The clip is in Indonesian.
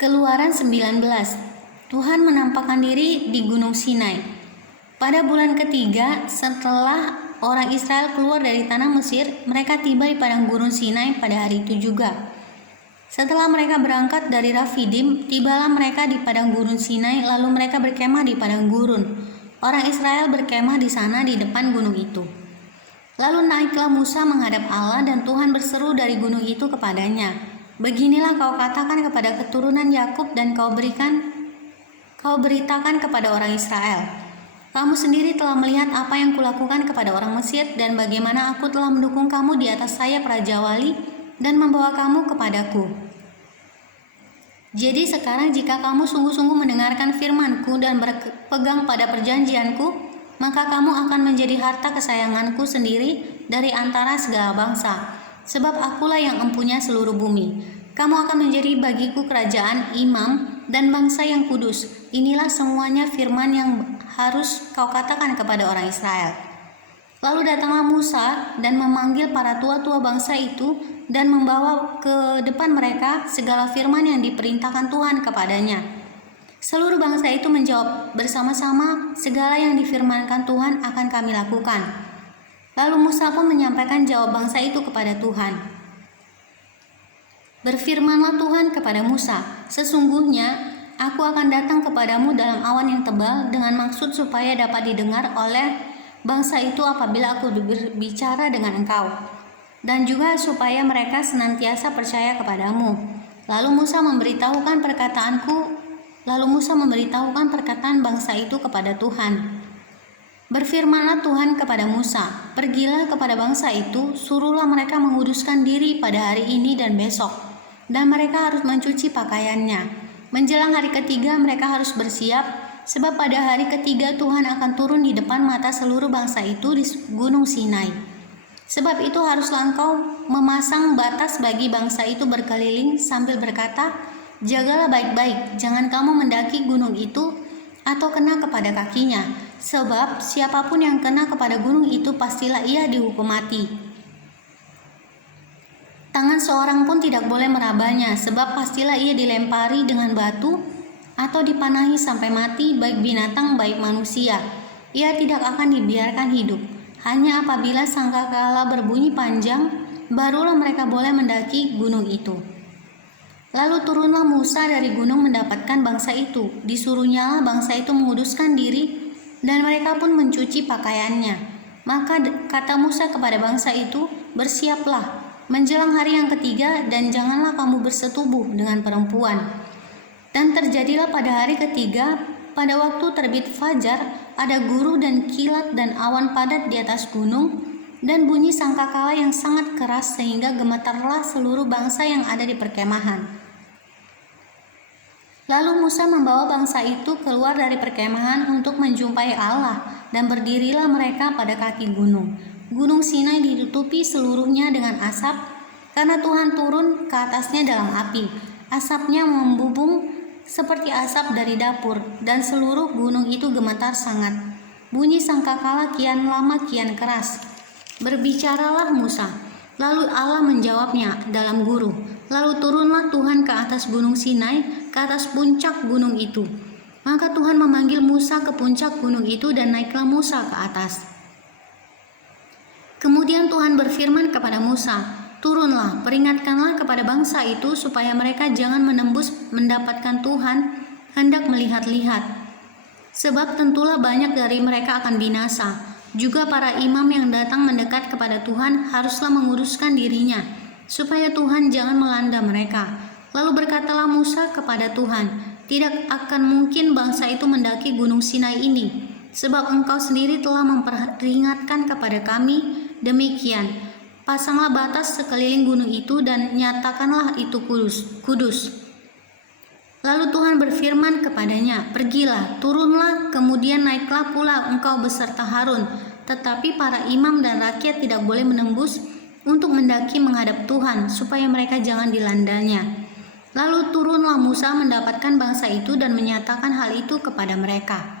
Keluaran 19. Tuhan menampakkan diri di Gunung Sinai. Pada bulan ketiga setelah orang Israel keluar dari tanah Mesir, mereka tiba di padang gurun Sinai pada hari itu juga. Setelah mereka berangkat dari Rafidim, tibalah mereka di padang gurun Sinai, lalu mereka berkemah di padang gurun. Orang Israel berkemah di sana di depan gunung itu. Lalu naiklah Musa menghadap Allah, dan Tuhan berseru dari gunung itu kepadanya, "Beginilah kau katakan kepada keturunan Yakub dan kau beritakan kepada orang Israel, kamu sendiri telah melihat apa yang kulakukan kepada orang Mesir dan bagaimana aku telah mendukung kamu di atas sayap Raja Wali dan membawa kamu kepadaku. Jadi sekarang jika kamu sungguh-sungguh mendengarkan firman-Ku dan berpegang pada perjanjian-Ku, maka kamu akan menjadi harta kesayangan-Ku sendiri dari antara segala bangsa, sebab Akulah yang empunya seluruh bumi. Kamu akan menjadi bagiku kerajaan, imam, dan bangsa yang kudus. Inilah semuanya firman yang harus kau katakan kepada orang Israel." Lalu datanglah Musa dan memanggil para tua-tua bangsa itu dan membawa ke depan mereka segala firman yang diperintahkan Tuhan kepadanya. Seluruh bangsa itu menjawab bersama-sama, "Segala yang difirmankan Tuhan akan kami lakukan." Lalu Musa pun menyampaikan jawab bangsa itu kepada Tuhan. Berfirmanlah Tuhan kepada Musa, "Sesungguhnya aku akan datang kepadamu dalam awan yang tebal dengan maksud supaya dapat didengar oleh bangsa itu apabila aku berbicara dengan engkau, dan juga supaya mereka senantiasa percaya kepadamu." Lalu Musa memberitahukan perkataan bangsa itu kepada Tuhan. Berfirmanlah Tuhan kepada Musa, "Pergilah kepada bangsa itu, suruhlah mereka menguduskan diri pada hari ini dan besok, dan mereka harus mencuci pakaiannya. Menjelang hari ketiga mereka harus bersiap, sebab pada hari ketiga Tuhan akan turun di depan mata seluruh bangsa itu di Gunung Sinai. Sebab itu haruslah engkau memasang batas bagi bangsa itu berkeliling sambil berkata, 'Jagalah baik-baik, jangan kamu mendaki gunung itu atau kena kepada kakinya, sebab siapapun yang kena kepada gunung itu pastilah ia dihukum mati. Tangan seorang pun tidak boleh merabanya, sebab pastilah ia dilempari dengan batu atau dipanahi sampai mati, baik binatang baik manusia. Ia tidak akan dibiarkan hidup. Hanya apabila sangkakala berbunyi panjang, barulah mereka boleh mendaki gunung itu.' Lalu turunlah Musa dari gunung mendapatkan bangsa itu. Disuruhnyalah bangsa itu menguduskan diri, dan mereka pun mencuci pakaiannya. Maka kata Musa kepada bangsa itu, 'Bersiaplah menjelang hari yang ketiga, dan janganlah kamu bersetubuh dengan perempuan.' Dan terjadilah pada hari ketiga, pada waktu terbit fajar, ada guru dan kilat dan awan padat di atas gunung, dan bunyi sangkakala yang sangat keras sehingga gemetarlah seluruh bangsa yang ada di perkemahan. Lalu Musa membawa bangsa itu keluar dari perkemahan untuk menjumpai Allah, dan berdirilah mereka pada kaki gunung. Gunung Sinai ditutupi seluruhnya dengan asap, karena Tuhan turun ke atasnya dalam api. Asapnya membubung seperti asap dari dapur, dan seluruh gunung itu gemetar sangat. Bunyi sangkakala kian lama kian keras. Berbicaralah Musa, lalu Allah menjawabnya dalam guru. Lalu turunlah Tuhan ke atas gunung Sinai, ke atas puncak gunung itu. Maka Tuhan memanggil Musa ke puncak gunung itu, dan naiklah Musa ke atas. Kemudian Tuhan berfirman kepada Musa, "Turunlah, peringatkanlah kepada bangsa itu supaya mereka jangan menembus mendapatkan Tuhan hendak melihat-lihat. Sebab tentulah banyak dari mereka akan binasa. Juga para imam yang datang mendekat kepada Tuhan haruslah menguduskan dirinya, supaya Tuhan jangan melanda mereka." Lalu berkatalah Musa kepada Tuhan, "Tidak akan mungkin bangsa itu mendaki gunung Sinai ini, sebab engkau sendiri telah memperingatkan kepada kami demikian. Pasanglah batas sekeliling gunung itu dan nyatakanlah itu kudus." Lalu Tuhan berfirman kepadanya, "Pergilah, turunlah, kemudian naiklah pula engkau beserta Harun, tetapi para imam dan rakyat tidak boleh menembus untuk mendaki menghadap Tuhan, supaya mereka jangan dilandanya." Lalu turunlah Musa mendapatkan bangsa itu dan menyatakan hal itu kepada mereka.